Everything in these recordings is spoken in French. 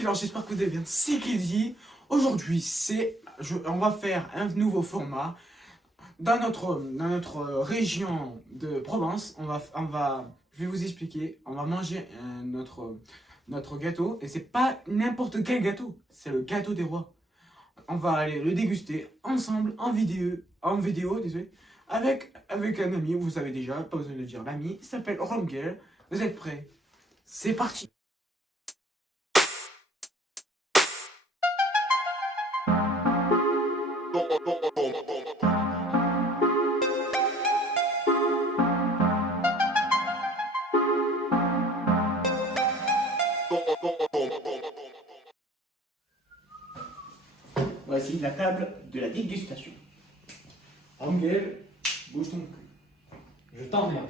alors j'espère que vous allez bien. C'est Kizzy. Aujourd'hui, on va faire un nouveau format. Dans notre région de Provence, je vais vous expliquer, on va manger notre gâteau. Et c'est pas n'importe quel gâteau, c'est le gâteau des rois. On va aller le déguster ensemble, en vidéo, désolé, avec un ami, vous savez déjà, pas besoin de le dire, l'ami, il s'appelle Romgel. Vous êtes prêts? C'est parti! Voici la table de la dégustation. Romgel, bouge ton cul. Je t'emmerde.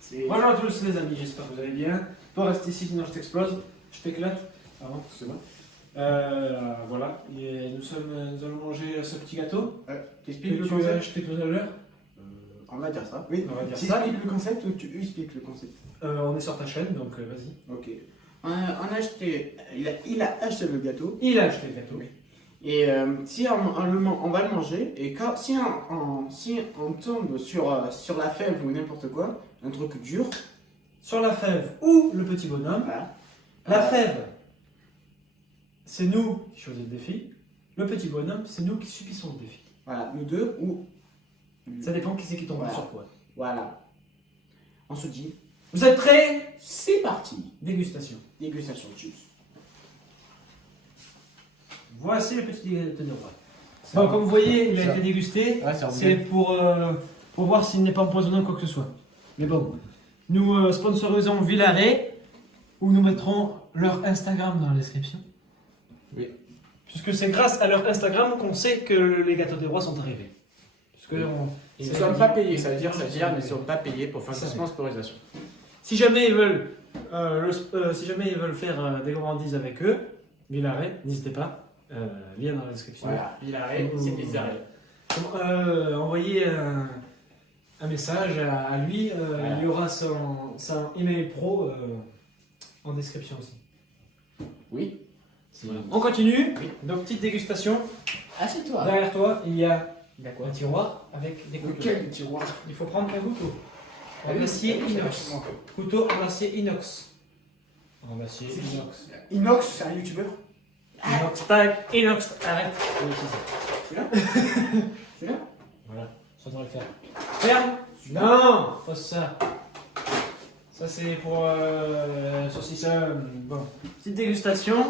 C'est... Bonjour à tous les amis, j'espère que vous allez bien. Toi reste ici sinon je t'explose, je t'éclate. Pardon, c'est bon. Voilà, et nous allons manger ce petit gâteau T'expliques que le tu as concept? acheté tout à l'heure. On va dire ça. Oui, On va dire tu ça. expliques le concept ou tu expliques le concept? On est sur ta chaîne, donc vas-y. Ok. On a acheté, il a acheté le gâteau. Il a acheté le gâteau. Oui. Et si on va le manger, et si on tombe sur la fève ou n'importe quoi, un truc dur, Sur la fève ou le petit bonhomme. voilà. La fève, c'est nous qui choisissons le défi. Le petit bonhomme, c'est nous qui subissons le défi. Voilà, nous deux, ou... Ça dépend qui c'est qui tombe Voilà. sur quoi. Voilà. On se dit, Vous êtes prêts? c'est parti. Dégustation. Dégustation de chips. Voici le petit gâteau de roi. Bon, comme vous voyez, il a Ça. été dégusté. Ouais, c'est C'est pour voir s'il n'est pas empoisonnant ou quoi que ce soit. Mais bon, nous sponsorisons Villaret, où nous mettrons leur Instagram dans la description. Oui. Puisque c'est grâce à leur Instagram qu'on sait que les gâteaux des rois sont arrivés. Puisque Ils ne sont pas payés, ça veut dire, mais ils ne sont pas payés pour faire Ça cette fait. sponsorisation. Si jamais ils veulent, faire des gourmandises avec eux, Villaret, n'hésitez pas. Lien dans la description. Voilà, Villaret, c'est des arrêts. Envoyer un message à lui. Voilà. Il y aura son email pro en description aussi. Oui. Voilà. On continue. Oui. Donc, petite dégustation. Assieds-toi. Derrière toi, il y a D'accord. un tiroir avec des couteaux. Quel tiroir? Il faut prendre un couteau. Ah En oui, acier c'est inox. vachement cool. Couteau en acier inox. En acier C'est qui? inox. Inox, c'est un youtubeur? Inox tag, inox, arrête. Celui-là? Celui-là? Voilà, ça devrait le faire. Ferme. Non, pas ça. Ça c'est pour saucisson. Bon, petite dégustation.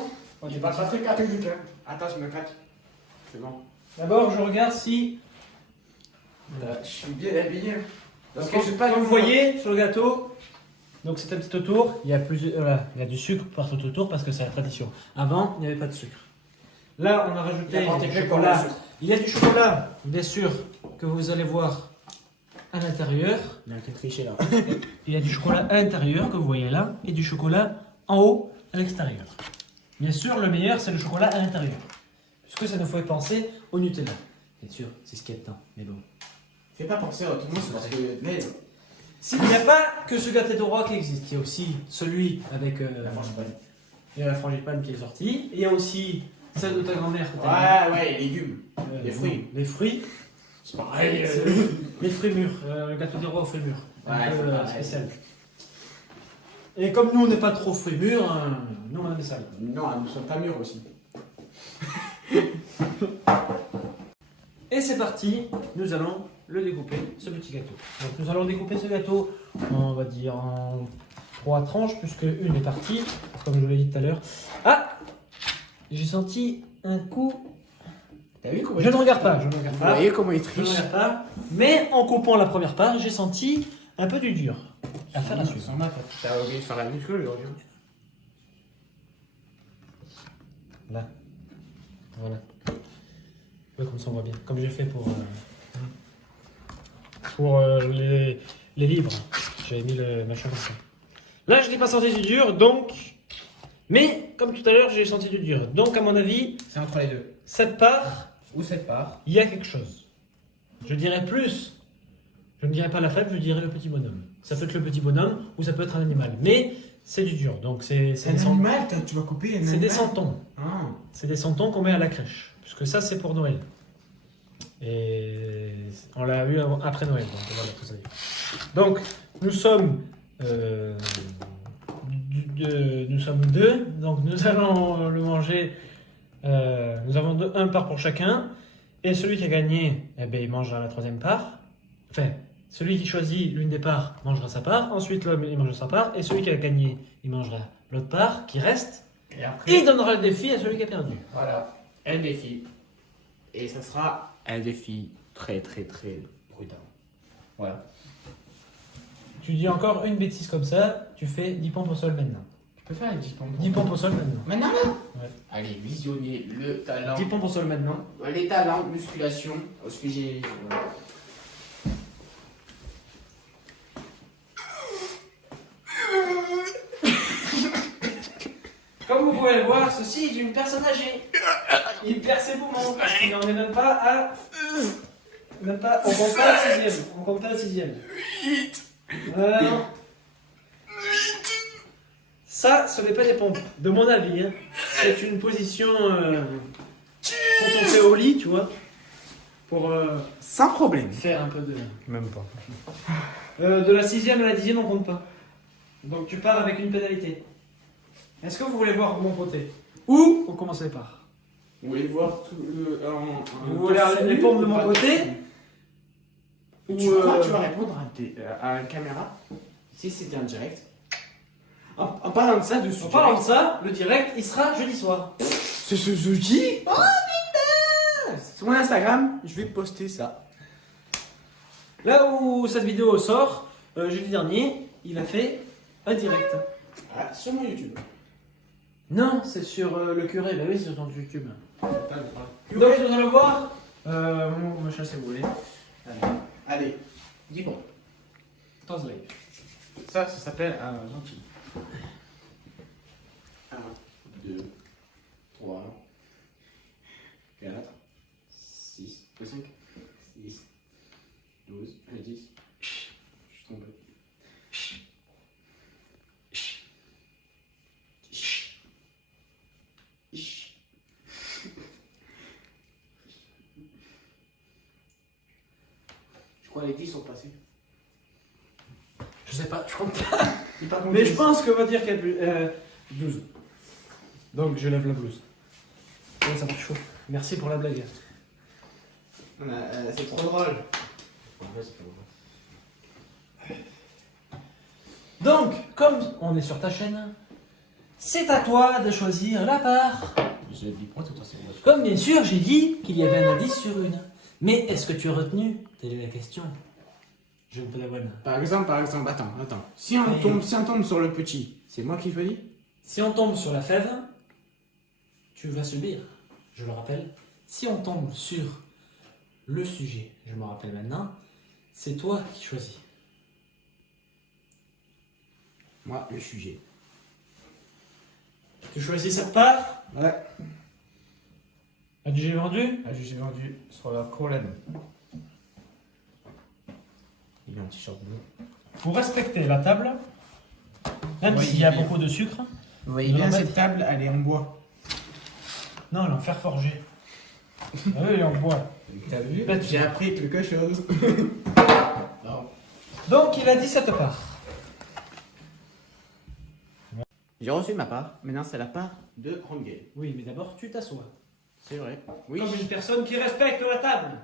J'ai pas très catholique, hein. Attends, je me cache. C'est bon. D'abord, je regarde si. Je suis bien habillé. Parce que Donc, je sais pas. comme vous voyez sur le gâteau, donc c'est un petit autour. Il y a il y a du sucre partout autour parce que c'est la tradition. Avant, il n'y avait pas de sucre. Là, on a rajouté Il apporte du quelque chocolat. chose. Il y a du chocolat, bien sûr, que vous allez voir à l'intérieur. Il y a un triché là. Il y a du chocolat à l'intérieur que vous voyez là et du chocolat en haut à l'extérieur. Bien sûr, le meilleur c'est le chocolat à l'intérieur. Puisque ça nous fait penser au Nutella. Bien sûr, c'est ce qu'il y a dedans, mais bon. Fais pas penser à tout le monde, c'est parce que. Mais. Il n'y a pas que ce gâteau de roi qui existe, il y a aussi celui avec La frangipane. il y a la frangipane qui est sortie. Il y a aussi celle de ta grand-mère. que t'as Ouais, les légumes. mis. les fruits. Non, les fruits. C'est pareil. C'est les fruits mûrs. Le gâteau des rois aux fruits mûrs. Ouais, Un peu c'est pareil. spécial. Et comme nous on n'est pas trop fruits mûrs, nous on aime ça. Non, nous ne sommes pas mûrs aussi. Et c'est parti, nous allons le découper, ce petit gâteau. Donc nous allons découper ce gâteau, on va dire en 3 tranches, puisque une est partie, comme je vous l'ai dit tout à l'heure. Ah, j'ai senti un coup. T'as vu comment Je ne regarde pas, je ne regarde Vous pas. voyez comment il Je ne triche? regarde pas. Mais en coupant la première part, j'ai senti un peu du dur. À faire la suite. T'as oublié de faire la muscle aujourd'hui. Là. Voilà. Ouais, comme ça on voit bien. Comme j'ai fait pour les livres. J'avais mis le machin comme ça. Là, je n'ai pas senti du dur, donc. Mais, comme tout à l'heure, j'ai senti du dur. Donc, à mon avis, C'est entre les deux. cette part, Ou cette part. il y a quelque chose. Je dirais plus. Je ne dirais pas la fève, je dirais le petit bonhomme. Ça peut être le petit bonhomme ou ça peut être un animal. Mais c'est du dur. Donc c'est C'est des, un san- animal, tu vas couper un c'est des animal. santons. Ah. C'est des santons qu'on met à la crèche. Puisque ça, c'est pour Noël. Et on l'a eu après Noël. Donc voilà, tout ça. Donc nous sommes, nous sommes deux. Donc nous allons le manger. Nous avons un part pour chacun. Et celui qui a gagné, eh ben, il mangera la troisième part. Enfin, celui qui choisit l'une des parts mangera sa part. Ensuite, l'homme, il mangera sa part. Et celui qui a gagné, il mangera l'autre part qui reste. Et après, Et il donnera le défi à celui qui a perdu. voilà, un défi. Et ça sera un défi très prudent. Voilà. Tu dis encore une bêtise comme ça, tu fais 10 pompes au sol maintenant. Tu peux faire un 10 pompes. 10 pompes au sol maintenant. Maintenant là Ouais. Allez, visionnez le talent. 10 pompes au sol maintenant. Les talents, musculation. Parce que j'ai. Comme vous pouvez le voir, ceci est une personne âgée. Il perd ses poumons parce qu'il n'en est même pas à. Même pas. On compte pas la sixième. On compte pas la sixième. 8. Non. Ça, ce n'est pas des pompes. De mon avis, hein. C'est une position. Quand on fait au lit, tu vois. Pour Sans problème. faire un peu de. Même pas. De la sixième à la dixième, on compte pas. Donc tu pars avec une pénalité. Est-ce que vous voulez voir mon poté? Ou on commence les parts? Vous voulez voir tout le. Vous voulez les pompes de mon côté? Ou Tu crois que tu vas répondre à la caméra si c'était en direct? En parlant de ça, En parlant de ça, le direct, il sera jeudi soir. c'est ce jeudi? Oh putain! Sur mon Instagram, je vais poster ça. Là où cette vidéo sort, jeudi dernier, il a fait un direct. Ah, sur mon YouTube. Non, c'est sur le curé, bah oui, c'est sur ton YouTube. Donc, Donc vous allez voir, mon machin si vous voulez. allez, dis bon. Pause live. Ça s'appelle un gentil. 1, 2, 3, 4, 6, 5, 6, 12, 10. Je suis tombé. Je crois que les 10 sont passés. Je sais pas, je compte pas. Mais Mais je pense qu'on va dire qu'il y a plus. 12. Donc je lève la blouse. Ouais, ça va chaud. Merci pour la blague. c'est trop drôle. Donc, comme on est sur ta chaîne, c'est à toi de choisir la part. Je dis pas tout à fait. Comme bien sûr, j'ai dit qu'il y avait un indice sur une. Mais est-ce que tu as retenu? Telle est la question. Je ne te la bonne. Par exemple, attends. Si on tombe sur le petit, c'est moi qui choisis? Si on tombe sur la fève, tu vas subir. Je le rappelle. Si on tombe sur le sujet, je me rappelle maintenant, c'est toi qui choisis. Moi, le sujet. Tu choisis cette part? Ouais. Adjugé vendu? J'ai vendu sur la colonne. Il a un t-shirt bleu. Pour respecter la table, même Oui, s'il y a bien. beaucoup de sucre, Vous voyez bien, cette table, elle est en bois. non, elle est en fer forgé. Ah oui, elle est en bois. T'as vu? Là, tu- J'ai appris quelque chose. Non. Donc, il a dit cette part. J'ai reçu ma part. Maintenant, c'est la part de Rangel. Oui, mais d'abord, tu t'assois. C'est vrai. Oui. Comme une personne qui respecte la table.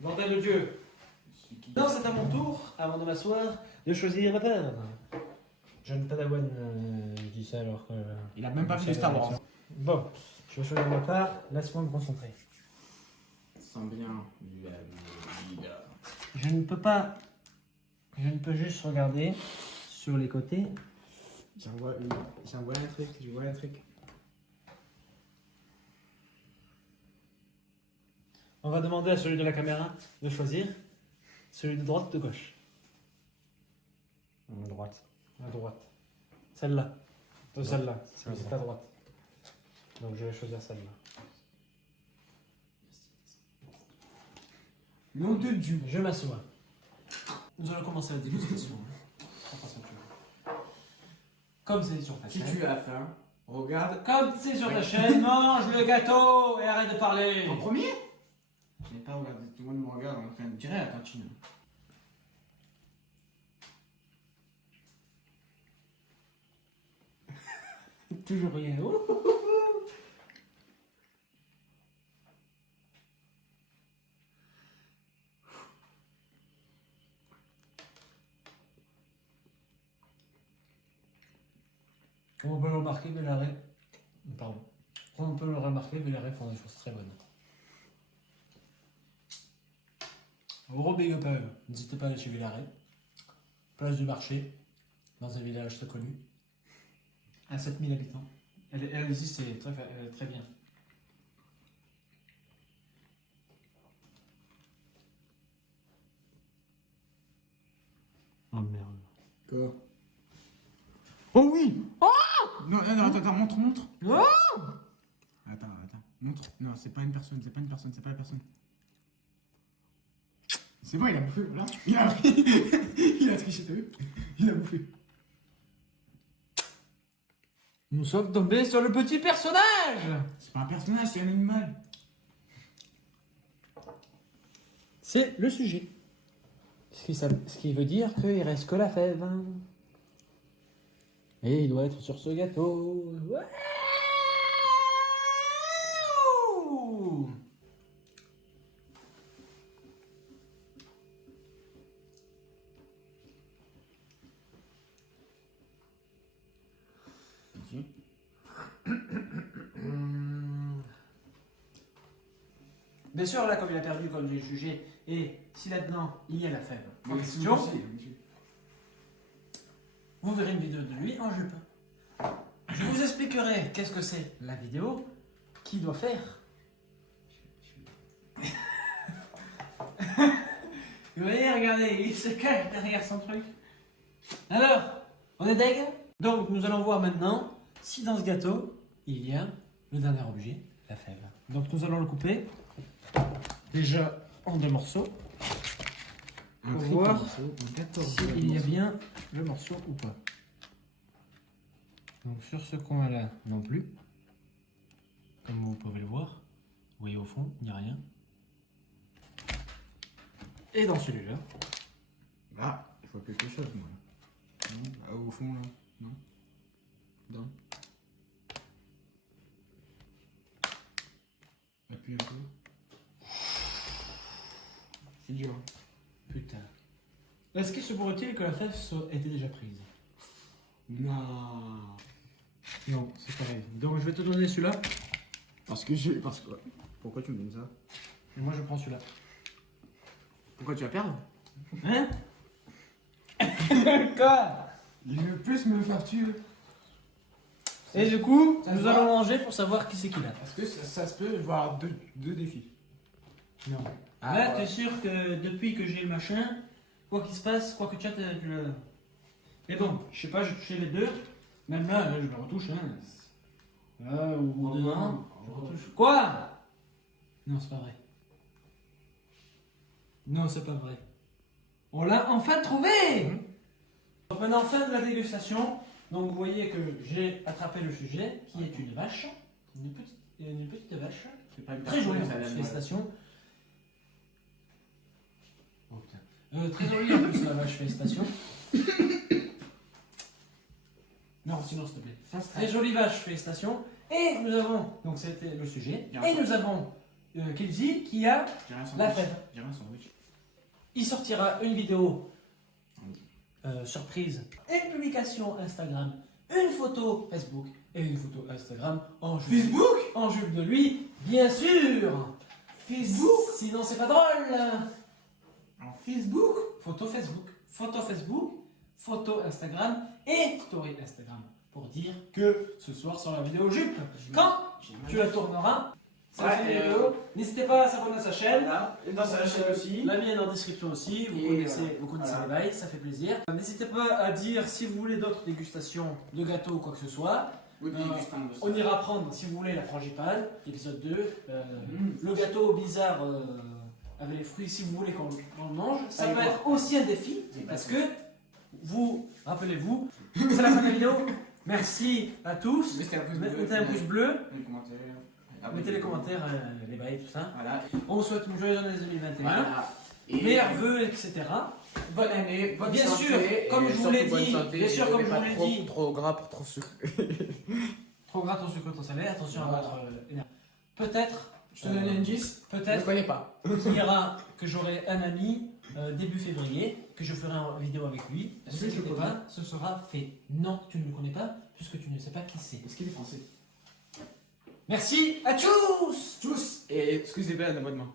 Bordel de Dieu. Non, c'est à mon tour, avant de m'asseoir, de choisir ma part. Jeune Padawan, je dis ça alors que... Il a même pas vu de Star Wars. Bon, je vais choisir ma part, laisse-moi me concentrer. Sent bien du Je ne peux pas... Je ne peux juste regarder sur les côtés. J'en vois un truc, je vois un truc. On va demander à celui de la caméra de choisir celui de droite ou de gauche. Droite. À droite. Celle-là. Celle-là. C'est à droite. Donc je vais choisir celle-là. Nom de Dieu. Je m'assois. Nous allons commencer la dégustation. Prends pas son cul. comme c'est sur ta Si chaîne. tu as faim, regarde. Comme c'est sur ta Ouais. chaîne, mange le gâteau et arrête de parler. En premier? Je n'ai pas regardé, tout le monde me regarde en train de tirer à la cantine. Toujours rien. Comme on peut le remarquer, Vélaré. Pardon. Comme on peut le remarquer, Vélaré font des choses très bonnes. Gros big up à eux. N'hésitez pas à aller chez Vélaré. Place du marché, dans un village très connu. À 7000 habitants. Elle existe, c'est très bien. Oh merde. Quoi? Oh oui! Non, attends, montre. Attends, montre. Non, c'est pas une personne. C'est bon, il a bouffé, voilà. Il a triché, t'as vu? Il a bouffé. Nous sommes tombés sur le petit personnage! C'est pas un personnage, c'est un animal. C'est le sujet. Ce qui veut dire qu'il reste que la fève. Et il doit être sur ce gâteau. Ouais. Bien sûr, là, comme il a perdu, comme j'ai jugé, et si là-dedans, il y a la fève en question, vous verrez une vidéo de lui en jupe. Je vous expliquerai qu'est-ce que c'est la vidéo, qui doit faire. Vous voyez, regardez, il se cache derrière son truc. Alors, on est deg? Donc, nous allons voir maintenant si dans ce gâteau, il y a le dernier objet, la fève. Donc, nous allons le couper. Déjà en 2 morceaux. Pour voir s'il y a bien le morceau ou pas. Donc sur ce coin-là, non plus. Comme vous pouvez le voir. Vous voyez au fond, il n'y a rien. Et dans celui-là. Là, il faut quelque chose, moi. Non, là, au fond, là. Non. Non. Appuie un peu. C'est dur. Putain. Est-ce qu'il se pourrait-il que la fève était déjà prise? Non. Non, c'est pareil. Donc je vais te donner celui-là. Parce que Pourquoi tu me donnes ça? Et moi je prends celui-là. Pourquoi tu vas perdre? Hein? Quoi? Il veut plus me faire tuer. Et du coup, Ça se nous voit. allons manger pour savoir qui c'est qui l'a. Est-ce que ça se peut? Je vais avoir deux défis. Non. Ah, Là, ouais. t'es sûr que depuis que j'ai le machin, quoi qu'il se passe, quoi que tu as, tu le... Mais bon, je sais pas, j'ai touché les deux. Même là, je le retouche, hein. Là, ou Oh, dedans, oh, je oh. retouche. Quoi? Non, c'est pas vrai. Non, c'est pas vrai. On l'a enfin trouvé! Donc maintenant, fin de la dégustation. Donc vous voyez que j'ai attrapé le sujet, qui est une vache. Une petite vache. C'est pas une Très jolie, personne, ça, la félicitations. Oh, putain. Très jolie en plus la vache, félicitations. Non, sinon s'il te plaît. Ça serait- Très jolie vache, félicitations. Et nous avons, donc c'était le sujet, Bien et sûr. nous avons Kenzie qui a, J'ai un sandwich. La fève. J'ai un sandwich. il sortira une vidéo surprise, une publication Instagram, une photo Facebook et une photo Instagram en jupe. Facebook? En jupe de lui, bien sûr. Facebook. Sinon c'est pas drôle. En Facebook? Photo Facebook, photo Instagram et story Instagram pour dire que ce soir sur la vidéo jupe, quand tu la tourneras, ça Ouais, fait une vidéo. N'hésitez pas à s'abonner à sa chaîne. Là, et dans sa chaîne aussi. La mienne en description aussi, vous Et connaissez voilà. les bails, ça fait plaisir. N'hésitez pas à dire si vous voulez d'autres dégustations de gâteaux ou quoi que ce soit. Oui, dégustant de ça. On ira prendre, si vous voulez, la frangipane, épisode 2. Le gâteau bizarre avec les fruits, si vous voulez qu'on le mange. Ça Allez peut voir. être aussi un défi, C'est parce pas que vous, rappelez-vous, c'est la fin de la vidéo. Merci à tous. Mettez un pouce bleu. Mettez un pouce bleu. Les commentaires. Mettez les commentaires, les bails, tout ça. Voilà. On vous souhaite une joyeuse année 2021. Voilà. Et Meilleurs vœux, etc. bonne année, bonne Bien santé. sûr, comme et je vous l'ai surtout bonne dit, santé, bien sûr, et comme je pas vous l'ai trop- dit. Trop gras pour trop sucré. Trop gras, ton sucre, ton salé. Attention à Voilà. votre énergie. Peut-être, Je te donne un indice. Je ne peut-être connais pas. qu'il y aura que j'aurai un ami début février, que je ferai une vidéo avec lui. Ne Est-ce que je t'inquiète le pas, ce sera fait. Non, tu ne le connais pas, puisque tu ne sais pas qui c'est. Est-ce qu'il est français? Merci à tous. Tous. Et excusez-moi un abonnement.